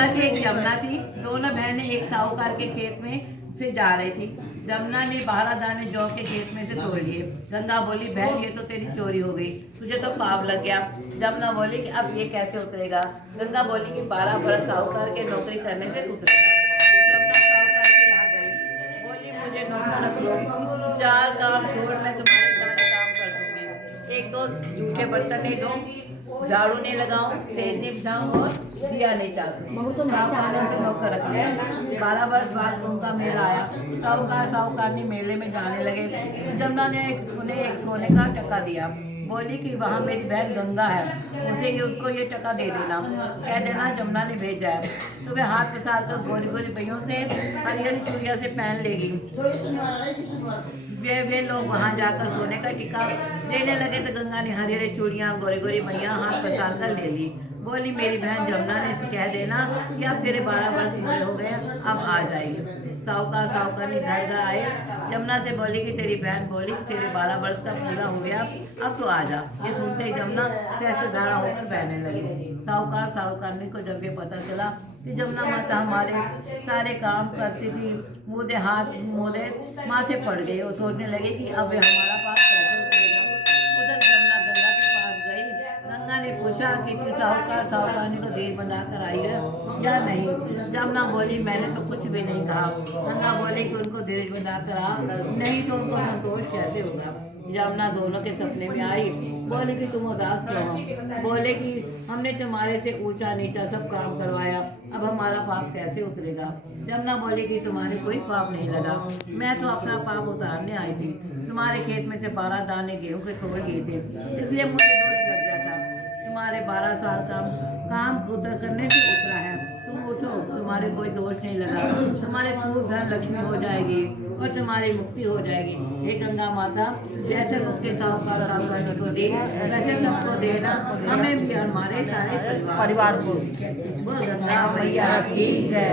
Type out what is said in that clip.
गंगा थी, एक जमुना थी। दोनों बहनें एक साहूकार के खेत में से जा रही थी। जमुना ने 12 दाने जौ के खेत में से तोड़ लिए। गंगा बोली, बहन ये तो तेरी चोरी हो गई, तुझे तो पाप लग गया। जमुना बोली कि अब ये कैसे उतरेगा। गंगा बोली कि 12 बरस साहूकार के नौकरी करने से उतरेगा। जमुना साहूकार के यहाँ गई, बोली मुझे नौकर रख लो, 4 काम छोड़ मैं तुम्हारे सारे काम कर दूंगी। एक दो जूठे बर्तन नहीं दो, झाड़ू नहीं लगाऊं, सेज नहीं बिछाऊं और दिया नहीं चाहूं। साहूकारों से नौकर रख ले। 12 वर्ष बाद उनका मेला आया। साहूकारनी मेले में जाने लगे। जमुना ने उन्हें एक सोने का टका दिया। बोली कि वहाँ मेरी बहन गंगा है, उसको ये टका दे देना, कह देना जमुना ने भेजा है। तो वे हाथ पसार कर गोरी गोरी पहियों से हरिहरी चूड़िया से पहन लेगी। वे लोग वहाँ जाकर सोने का टीका देने लगे तो गंगा ने हरी हरी चूड़ियाँ गोरी गोरी मैया हाथ पसार कर ले ली। बोली मेरी बहन जमुना ने इसे कह देना कि अब तेरे 12 वर्ष पूरे हो गए, अब आ जाएगी। साहूकार घर घर आए। जमुना से बोली कि तेरी बहन बोली तेरे 12 वर्ष का पूरा हो गया, अब तो आ जा। ये सुनते ही जमुना सहस्त्रधारा होकर बहने लगी। साहूकारनी को जब ये पता चला कि जमुना माता हमारे सारे काम करती थी, मुँह हाथ मोदे माथे पड़ गई। वो सोचने लगे कि अब हमारा पाप कैसे उतरेगा। उधर जमुना गंगा के पास गई। गंगा ने पूछा कि तू साहूकारनी को देर बना कर आई है या नहीं। जमुना बोली मैंने तो कुछ भी नहीं कहा। गंगा बोली कि उनको धीरज बना कर आ, नहीं तो उनको संतोष कैसे होगा। जमुना दोनों के सपने में आई। बोले कि तुम उदास क्यों हो। बोले कि हमने तुम्हारे से ऊंचा नीचा सब काम करवाया, अब हमारा पाप कैसे उतरेगा। जमुना बोली कि तुम्हारे कोई पाप नहीं लगा, मैं तो अपना पाप उतारने आई थी। तुम्हारे खेत में से 12 दाने गेहूं के तोड़ लिए थे, इसलिए मुझे दोष लग गया था। तुम्हारे 12 साल काम उतर करने से उतरा है। तुम उठो, तुम्हारे कोई दोष नहीं लगा। तुम्हारे खूब धन लक्ष्मी हो जाएगी और तुम्हारी मुक्ति हो जाएगी। हे गंगा माता, जैसे मुक्ति साहूकार को दी वैसे सबको देना, हमें भी और हमारे सारे परिवार को। वो गंगा मैया की जय।